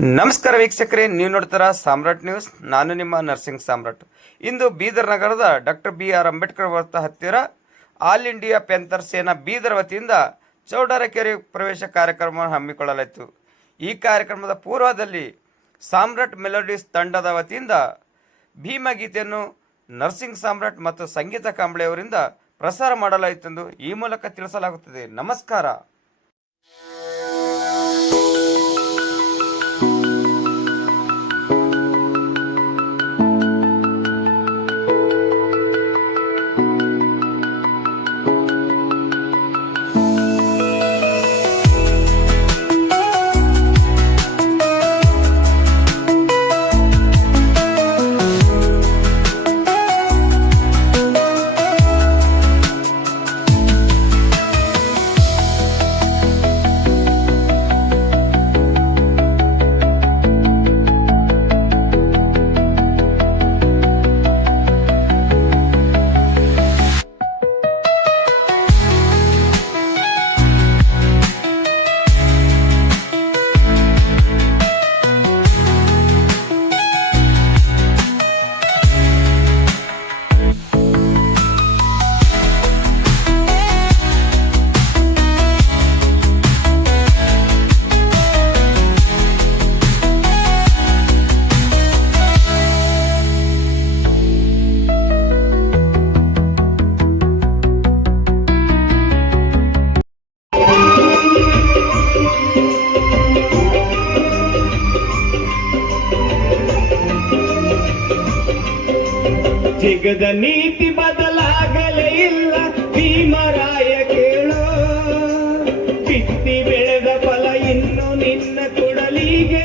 ನಮಸ್ಕಾರ ವೀಕ್ಷಕರೇ, ನೀವು ನೋಡ್ತಾರ ಸಾಮ್ರಾಟ್ ನ್ಯೂಸ್. ನಾನು ನಿಮ್ಮ ನರ್ಸಿಂಗ್ ಸಾಮ್ರಾಟ್. ಇಂದು ಬೀದರ್ ನಗರದ ಡಾಕ್ಟರ್ BR ಅಂಬೇಡ್ಕರ್ ವೃತ್ತ ಹತ್ತಿರ ಆಲ್ ಇಂಡಿಯಾ ಪ್ಯಾಂಥರ್ ಸೇನಾ ಬೀದರ್ ವತಿಯಿಂದ ಚೌಡರಕೆರೆ ಪ್ರವೇಶ ಕಾರ್ಯಕ್ರಮವನ್ನು ಹಮ್ಮಿಕೊಳ್ಳಲಾಯಿತು. ಈ ಕಾರ್ಯಕ್ರಮದ ಪೂರ್ವದಲ್ಲಿ ಸಾಮ್ರಾಟ್ ಮೆಲೋಡಿಸ್ ತಂಡದ ವತಿಯಿಂದ ಭೀಮಗೀತೆಯನ್ನು ನರ್ಸಿಂಗ್ ಸಾಮ್ರಾಟ್ ಮತ್ತು ಸಂಗೀತ ಕಾಂಬಳೆಯವರಿಂದ ಪ್ರಸಾರ ಮಾಡಲಾಯಿತೆಂದು ಈ ಮೂಲಕ ತಿಳಿಸಲಾಗುತ್ತದೆ. ನಮಸ್ಕಾರ. ಜಗದ ನೀತಿ ಬದಲಾಗಲೇ ಇಲ್ಲ, ಭೀಮರಾಯ ಕೇಳೋ. ಬಿತ್ತಿ ಬೆಳೆದ ಫಲ ಇನ್ನು ನಿನ್ನ ಕೊಡಲಿಗೆ